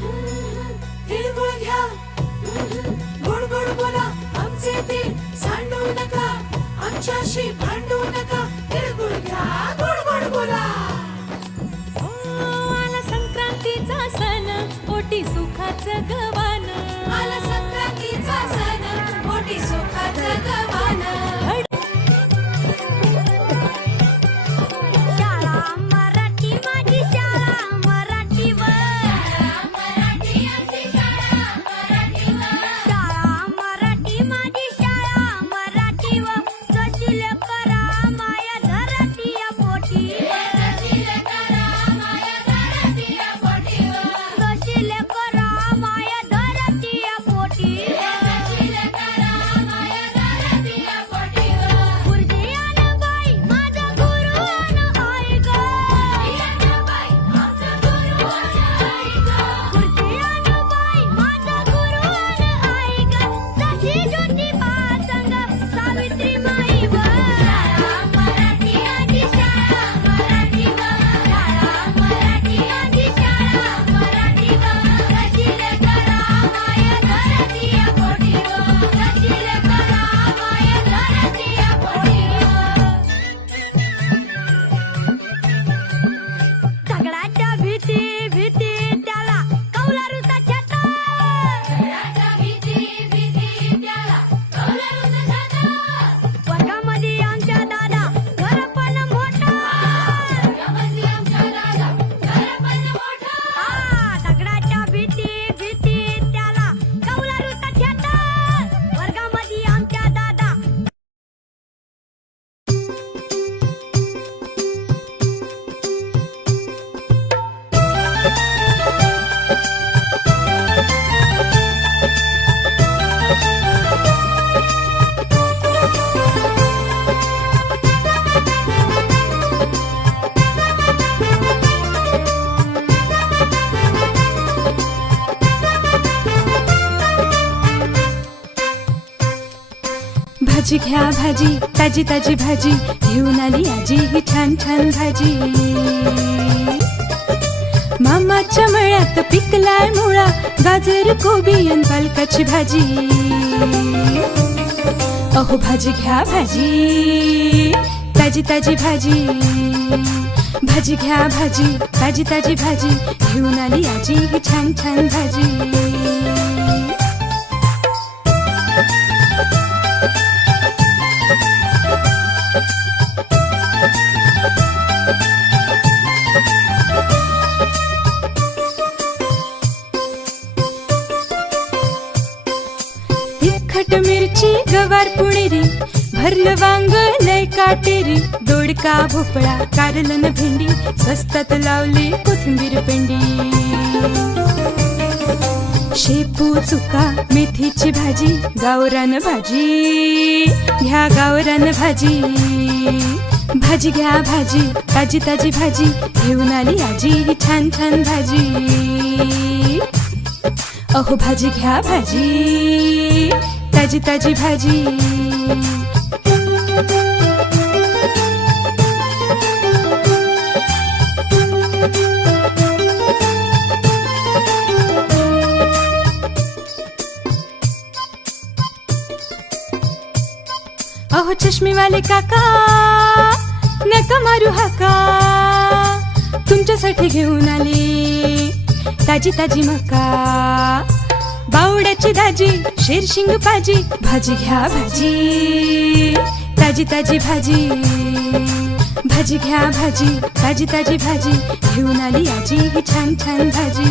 तिळगुळ घ्या, गोड गोड बोला, आमचे तीळ सांडू नका, आमच्याशी भांडू नका. तिळगुळ घ्या, गोड गोड बोला. आला संक्रांतीचा सण, पोटी सुखाचं गवान. आला संक्रांतीचा सण, पोटी सुखाचं गवान. शाळा मराठी माझी शाळा मराठीवर. शाळा मराठी माझी शाळा मराठीवर. जशी लेकरा माया धरती या पोटी. जशी लेकरा माया धरती या पोटी. गुरुजी आणि बाई माझा गुरु आणि आई गं. गुरुजी आणि बाई माझा गुरु आणि आई गं. जशी ज्योतिबा संग सावित्री माई वर. शाळा मराठी माझी शाळा मराठीवर. शाळा मराठी माझी शाळा मराठीवर. जशी लेकरा माया धरती या पोटीवर. जशी लेकरा माया धरती या पोटीवर. झगडाच्या भीती भीती त्याला कौलारूचा छाता. झगडाच्या भीती भीती त्याला कौलारूचा छाता. वर्गामध्ये आमच्या दादा घर पण मोठा. वर्गामध्ये आमच्या दादा घर पण मोठा. झगडाच्या भीती भीती त्याला कौलारूचा छाता. वर्गामध्ये आमच्या दादा. भाजी घ्या भाजी, ताजी ताजी भाजी घेऊन आली आजी ही छान छान भाजी. मामाच्या मळ्यात पिकलाय मुळा, गाजर कोबी अन पालकाची भाजी. अहो भाजी घ्या भाजी, ताजी ताजी भाजी. भाजी घ्या भाजी, ताजी ताजी भाजी घेऊन आली आजी ही छान छान भाजी. तिखट मिरची गवार पुणेरी, भरलं वांग लय काटेरी. दोडका भोपळा कारलन भेंडी, स्वस्तात लावली कोथिंबीर पेंडी. शेपू चुका मेथीची भाजी, गावरान भाजी घ्या गावरान भाजी. भाजी घ्या भाजी, ताजी ताजी भाजी घेऊन आली आजी ही छान छान भाजी. अहो भाजी घ्या भाजी, ताजी ताजी भाजी. अहो चष्मीवाले काका नका मारू हाका, तुमच्यासाठी घेऊन आली ताजी ताजी मका. बावड्याची दाजी शेरशिंग पाजी, भाजी घ्या भाजी, ताजी ताजी भाजी. भाजी घ्या भाजी, ताजी ताजी भाजी घेऊन आली आजी ही छान छान भाजी.